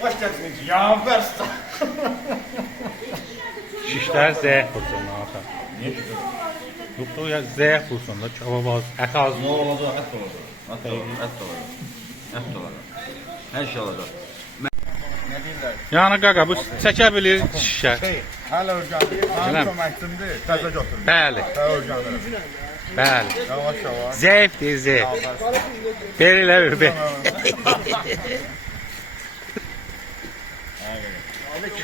Hoş geldiniz. Ya versin. Şişlər zəif vursun ata. Niye ki? Yoxdur ya zəif vursun da kebab az, ət az. Ne olacak? Et de olacak. Et de olacak. Et de olacak. Et de olacak. Her şey olacak. Ne deyirlər? Yəni qaqa bu çəkə bilir şişə. Hələ örgəndir. Biləm. Mənim köməkdimdir. Təzə götürdüm. Bəli, Hələ örgəndir. bəli. Yavaş yavaş. Zəifdir, zəif. Belə bir.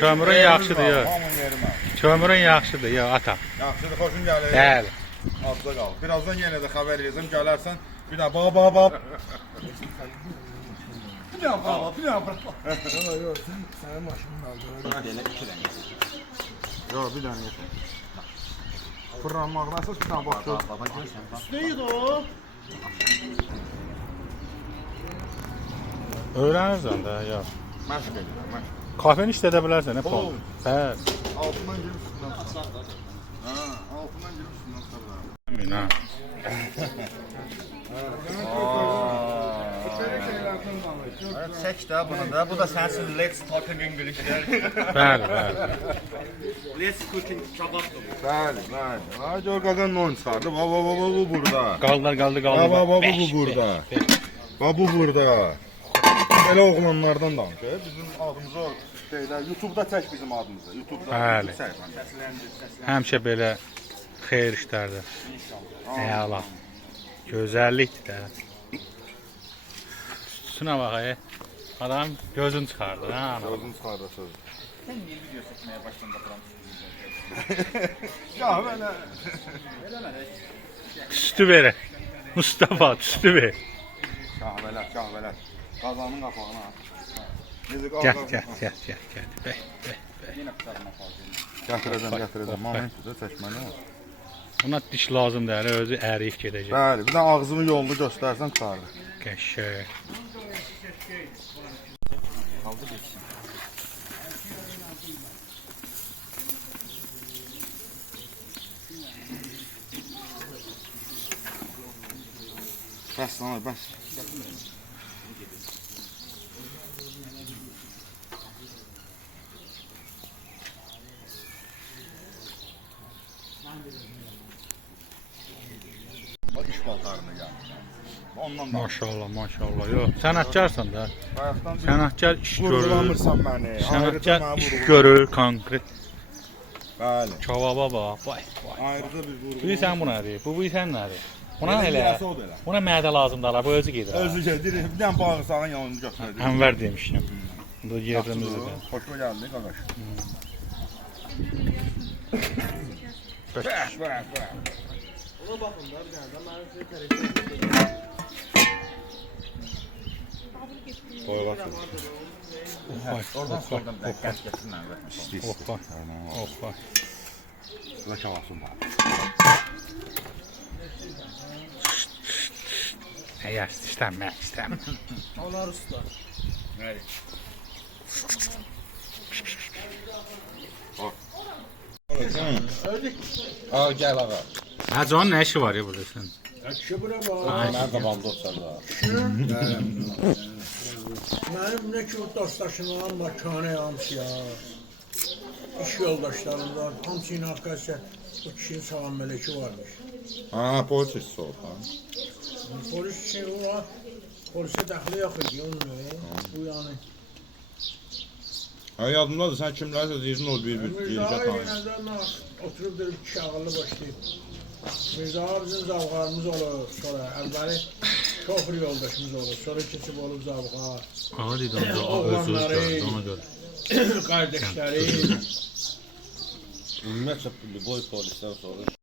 Kömürün yaxşıdır ya. Hamın yerimə. Kömürün yaxşıdır ya ata. Yaxşıdır, xoşum gəlir. Bəli. Azda qal. Birazdan yenə də xəbər edəcəm. Gələrsən. Bir daha baba. Bir daha baba. Yox, sənin maşının aldı. Yox, bir dənə yeter. Fırlanmaqdan əsas bir dənə bax. Baba görsən. Neydi o? Öyrənirsən də ya. Məşq edirəm, məşq. Kafeni işlədə bilərsən, nə plan? Bəli. Altından girib üstündən çıxar. Ha, altından girib üstündən çıxar. Mina. Çək də bunu da. Bu da sensin Let's Talking English. Bəli, bəli. Let's Cooking Kebab. Bəli, bəli. Ha, gör qaqanın onu çıxardı. Baba, bu burada. Qaldı. Baba, bu burada. Baba, bu burada. Belə oğlanlardan danışır. Bizim adımızı şeylər, YouTube-da çək bizim adımızı. YouTube-da. Bəli. Səsləndir. Həmişə belə xeyir işlərdə. Əla. Gözəllikdir də. Şuna bax ay. Adam gözün çıxardı ha. Gözün çıxardı söz. Sen niye video çekmeye başladın da Ya belə. Tüstü ver. Mustafa tüstü ver. Kahvelər. Qazanın qapağına. Necə Gəl. Bəy. Yine kızartma fazla. Gətirəcəm. Moment də çəkməni. Ona diş lazım deyil, özü əriyib gedəcək. Bəli, bir də ağzının yolunu göstərsən çıxardı. Qəşəng. Kaldı geçsin. Bəs sana, bəs. Bax iş paltarına gəlmiş. Ondan da. Maşallah. Yox, sənətkarsan da. Bayaqdan bir Sənətkar iş görür. vurgulamırsan məni. Sənətkar Ayrıca iş mənə görür konkret. Bəli. Kebaba bax. Vay. Ayrıca bir vurgu. Bilirsən bu nədir? Bu sən nədir? Buna Elə elə. eləsə o da elə. Buna mədə lazımdır, bu özü gedir. Özü gedir. Bir dənə bağırsağın yanını göstərdi. Ənvər demişdim. Bu yerimizdir. Xoşuma gəldi qardaş. Ona baxın da bir dənə də mənim sizə tərəfim. Oradan sonra da kaç geçsin ben. Hoppa. Laç havasın bax. Əgər istəmə. Onlar usta. Nerede? Al gəl ağa. Hacı'nın nə işi var ya burada sən? Şu bura bax. Mən qabağımda otursan da. Mənim nə ki dostdaşımın makanı hamısı ya. İş yoldaşlarım var. Hamısının arkadaşlar bu kişinin salam məleki varmış. Ha, polis işçisi oldu. Polis şey o var. Polise dəxli yox idi onun. Bu yani. Ha, yadımdadır, sən kimlərsə deyirsən o bir Mirza yericə tanıyır. yenədən oturub bir kişi ağıllı başlayıb. Mirza bizim zavqarımız olur. Sonra əvvəli şoför yoldaşımız olur. Sonra keçib olub zavqa. Adi də özü Oğlanları, ona görə. qardaşları. Ümumiyyətlə boy polisdən sonra